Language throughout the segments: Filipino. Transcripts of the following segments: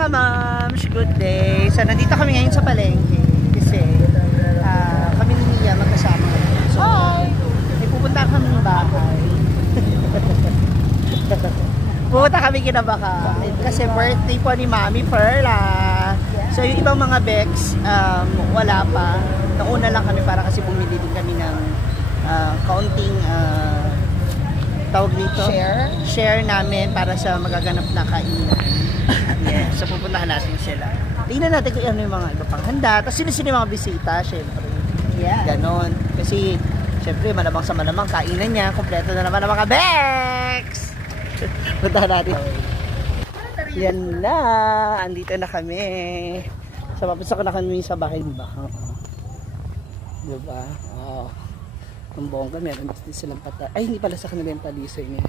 mga moms, good day. So nandito kami ngayon sa palengke kasi kami ni Mia magkasama. So may pupunta kami ng bahay. Pupunta kami kinabakan kasi birthday po ni Mami Perla. So yung ibang mga Bex, wala pa. Nauna lang kami para kasi bumili din kami ng kaunting tawag dito? Share namin para sa magaganap na kainan. Yes, so pupuntahan natin sila. Tingnan natin kung ano yung mga iba pang handa. Tapos sino-sino yung mga bisita, syempre. Yeah. Ganon. Kasi, syempre, malamang sa malamang kainan niya. Kompleto na naman ang mga Bex! Puntahan natin. Yan na. Andito na kami. So, papasak na kami sa bahay ni Bakang. Diba? Oo. Ang bongga, meron din silang pata. Ay, hindi pala sa kanila yung palisay niya.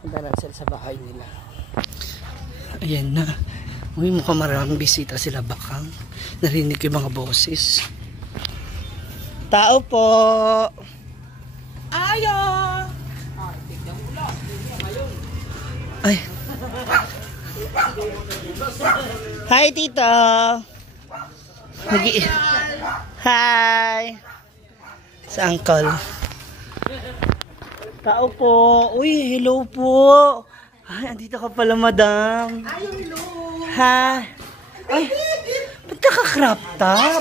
Punta na sila sa bahay nila. Ayan na. Uy, mukhang maraming bisita sila Bakang. Narinig yung mga boses. Tao po! Ayo! Ay! Hi, tita! Hi! Sa uncle. Tao po. Uy, hello po. Ay, andito ka pala, madam. Ay, hello. Hi. Ay, ba't naka-crop top?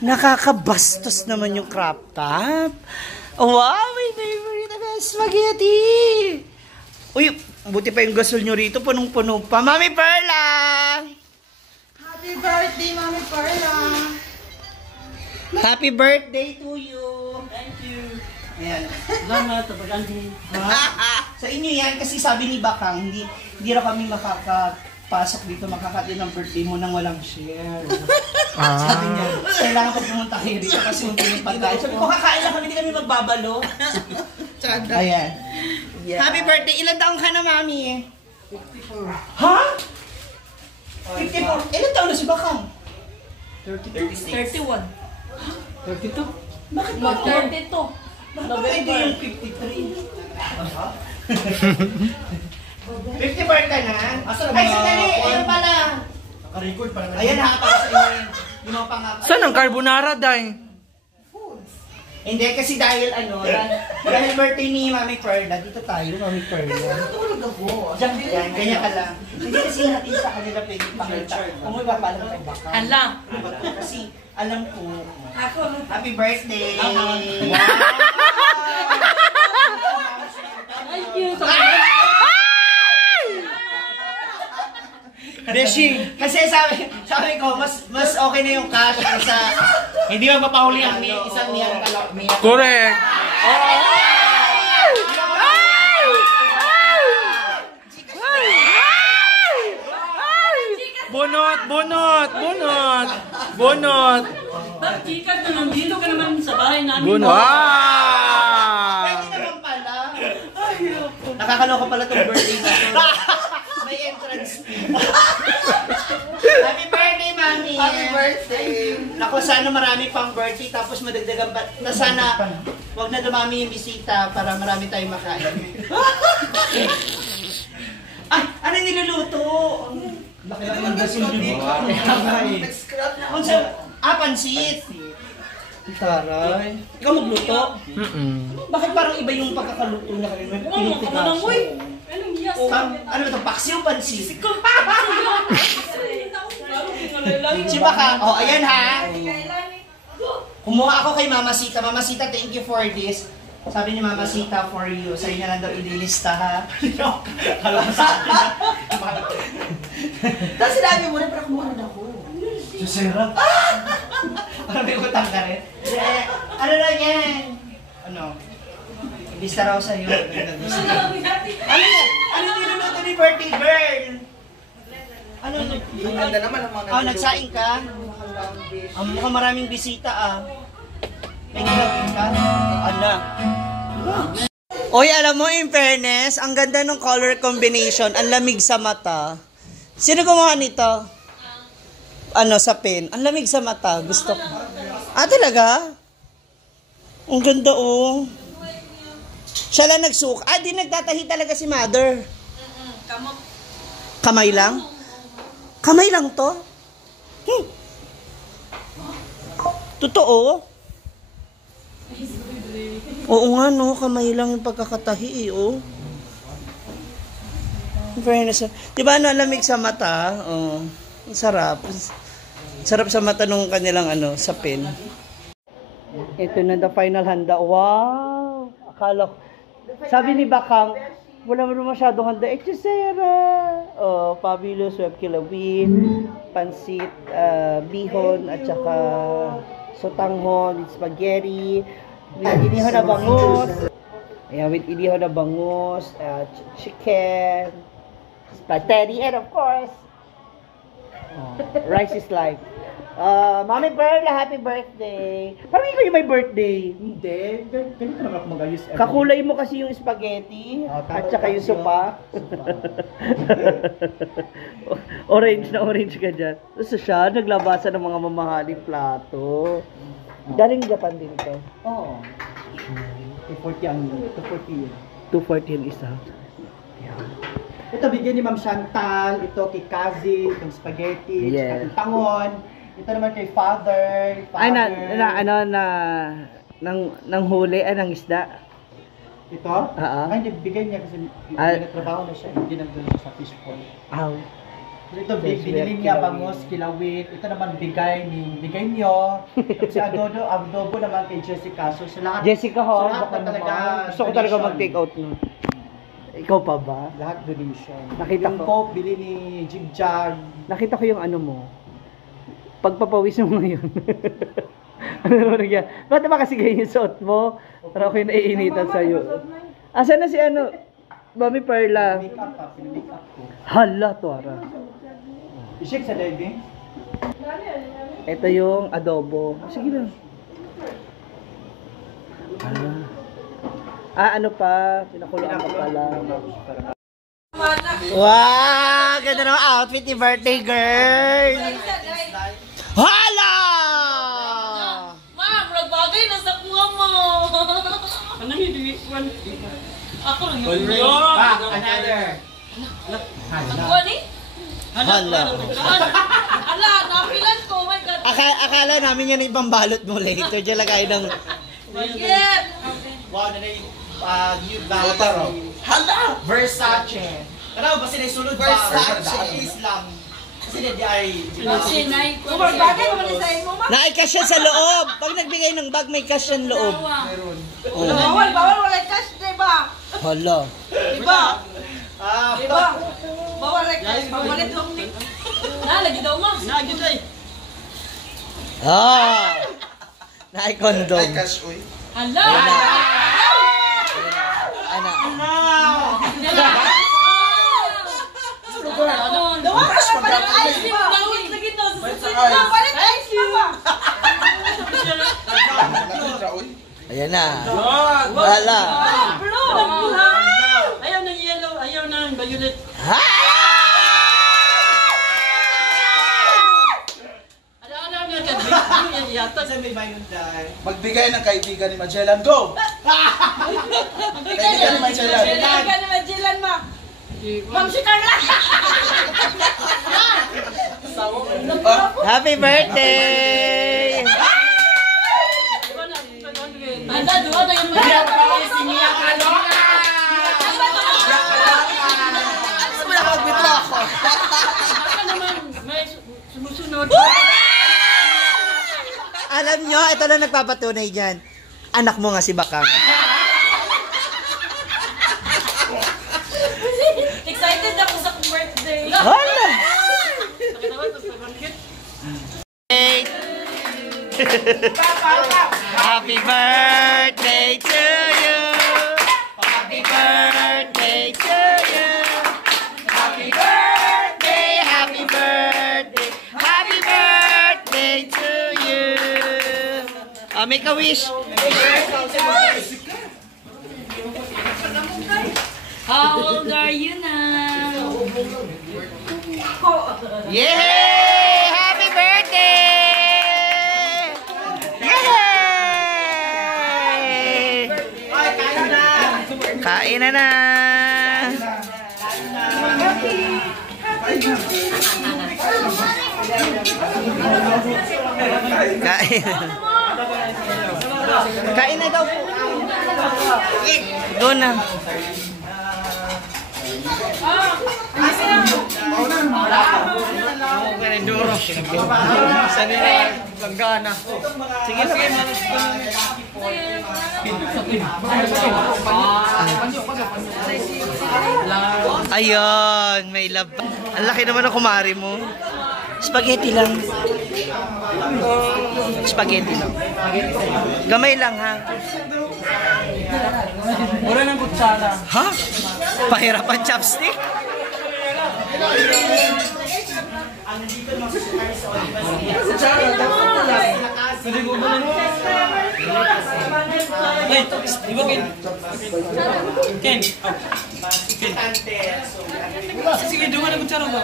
Nakakabastos naman yung crop top. Oh, wow, my favorite na spaghetti. Uy, buti pa yung gasol nyo rito. Punong-puno pa. Mami Perla! Happy birthday, Mami Perla! Happy birthday to you. Thank you. Ayan. Salamat, tapagandi. Sa inyo yan, kasi sabi ni Bakang, hindi raw kami makakapasok dito, makakatin ng birthday mo nang walang share. Sabi niya, kailangan ko pumunta kayo dito kasi unti yung pagkain. Sabi ko, kakain lang kami, hindi kami magbabalo. Ayan. Yeah. Happy birthday. Ilan taong ka na, Mami? 54. Ha? 54? Ilan taon na si Bakang? 36. 31. 32? Bakit ba? 32. Bakit ba ito yung 53? 54 ka na? Ay, sandali! Ayan pala! Naka-record pa naman. Ayan ha, para sa inyo yung mga pangako. Saan ang carbonara, Day? Hindi, kasi dahil dahil birthday ni Mami Perla, dito tayo, Mami Perla. Natulog ako. Yan, ganyan ka lang. Hindi kasi natin sa kanila pwede pakita. Kung may papalam kay Baka. Alam. Kasi alam ko. Ako. Happy birthday! Thank you. Beshi, kasi sabi ko, mas okay na yung cash kaysa Hindi magpapahuli ang isang niyang talaga. Correct. Bunot, bunot, bunot. Bunot. Ba't chikas na nandito ka naman sa bahay namin? Bunot. pwede naman pala. Nakakaloka pala itong birthday na ito. May entrance fee. Happy birthday, Mami! Happy birthday! Naku, sana marami pang birthday tapos madagdagan pa. Sana wag na dumami yung bisita para marami tayong makain. Ay, ano niluluto? Laki-laki ng gasol nyo. Pansit! Taray. Ikaw magluto? Bakit parang iba yung pagkakaluto na kayo? May pinitikaso. Anong yes? Ano ito? Paksiw pansit? Si Baka, ayan ha. Kumuha ako kay Mama Sita. Mama Sita, thank you for this. Sabi ni Mama Sita, for you. Sa'yo na lang daw ililista ha. Alam sa akin na. Tapos sinabi mo na, pero kumuha na ako. Susira. Parang may utang ka rin. Ano lang yan? Ano? Ilista raw sa'yo. Ano yan? Ano niluluto ni birthday girl? Ano? Ganda naman ang mga Nagsaing ka? Mukhang maraming bisita May gilagin ka? Ano? Oy, alam mo, in fairness, ang ganda ng color combination, ang lamig sa mata. Sino gumawa nito? Sa pen. Ang lamig sa mata. Gusto ko. Talaga? Ang ganda, Siya lang nagsuka. Di nagtatahi talaga si mother. Kamay lang? Kamay lang to? Totoo? Oo nga, no? Kamay lang yung pagkakatahi, oh. Fairness. Diba, ano, lamig sa mata? Oh, ang sarap. Sarap sa mata nung kanilang, ano, sapin. Ito na the final handa. Wow! Akala ko. Sabi ni Bakang, wala mo masyadong handa. Echesera! Oh, fabulous web kilawin, pansit, bihon, at saka sotanghon, spaghetti, with inihaw na bangus. Ayan, with inihaw na bangus, chicken, spaghetti, and of course, rice is life. Mami Perla, happy birthday. Parang ikaw yung may birthday. Hindi. Ganito naman ako mag-ayos. Kakulay mo kasi yung spaghetti at saka yung sopa. Orange na orange ka dyan. So siya, naglabasan ng mga mamahaling plato. Galing Japan din to. Oo. 240 ang 240 yung isa. Ito bigyan ni Ma'am Chantal, ito kay Kazi, itong spaghetti, Yes. itong tangon. Ito naman kay Father. Ay, nang huli, ng isda. Ito? Ah. Ay, hindi, bigay niya kasi nagtrabaho na siya. Hindi nandun siya sa fishpond. Aw. Ito, binili niya bangus, kilawin. Ito naman bigay niyo. Si adobo naman kay Jessica. So, sa lahat, Jessica ho, sa lahat baka na talaga, naman. Gusto ko talaga donation. mag-take out nun. Ikaw pa ba? Lahat donation. Nakita yung ko. Coke, bili ni Jigjag. Nakita ko yung ano mo. Pagpapawis mo ngayon. Ano naman nagyan? Ba't ba kasi ganyan yung suot mo? Para ako yung naiinitan sa'yo. Asan na si ano? Mami Perla. Make up pa, pinamake up ko. Hala, Tuara. I-shake sa diving. Ito yung adobo. Sige lang. Ano pa? Pinakulaan pa pala. Wow! Ganda naman outfit ni birthday girl! Hala! Ma'am, nagbagay na sa kuha mo. Ano hindi? Ako lang yung Another. Kuha ni? Hala. Ala, napilan ko. Oh my God. Akala namin yan yung pambalot mo later. Diyan lagay ng... Yes. Wow, na yung new bag. Hala! Versace. Ano ba sila sulod ba? Versace is lang. Kasi hindi ay... Sinay ko. Bagay naman ni sa'yo mo, ma. Nai-cash yan sa loob. Pag nagbigay ng bag, may cash yan loob. Oh. Bawal, wala cash, diba? Hala. Diba? Diba? Bawal cash, bawalit long ni. Lagi daw, ma. Lagi daw. Ah! Nai-condom. Hala! Ana. Dawa ka na pala ice cream. Bawal lagi daw. Bawal ice cream ba? Ayan na. Hala. Blue! Ayaw ng yellow, ayaw ng violet. Ano nga ka? Yata sa may bayon dahil. Magbigay ng kaibigan ni Magellan. Go! Kaibigan ni Magellan. Kaibigan ni Magellan, ma. Ma'am, si Carla. Happy birthday! Anda, dua na yung Magellan. Gusto mo na mag-withdraw ako. Baka naman, may sumusunod. Alam nyo, ito lang nagpapatunay dyan. Anak mo nga si Bakang. Excited ako sa birthday. Hala! Happy birthday to you! Happy birthday to you! Happy birthday, happy birthday, happy birthday to you! Make a wish! How old are you now? Yay! Happy birthday! Yay! Kain na na! Kain. Kain na daw po. Go na. Langgana. Sige, sige. Ayun, may love. Ang laki naman ng kumari mo. Spaghetti lang. Spaghetti lang. Gamay lang, ha? Wala ng kutsara. Ha? Pahirapan chopstick? Ay, iba Ken. Ken. Sige, doon ka ng kutsara ba?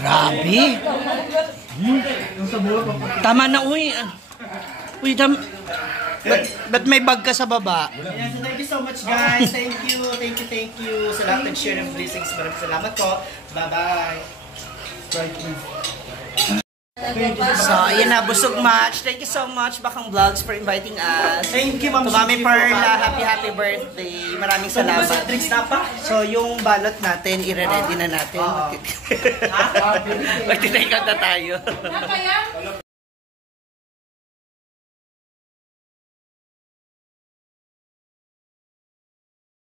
Grabe. Tama na, uy. Uy, ba't may bag ka sa baba? Ayan, so thank you so much guys. Thank you, thank you, thank you. Sa lahat nag-share ng blessings. Maraming salamat po. Bye-bye. So, ayan na, busog match. Thank you so much, Bakang Vlogs, for inviting us. Thank you, Ma'am To Mami Gigi, Perla, happy birthday. Maraming salamat. Drinks na pa? So, yung balot natin, ire-ready na natin. Magti-take out na tayo. Kaya?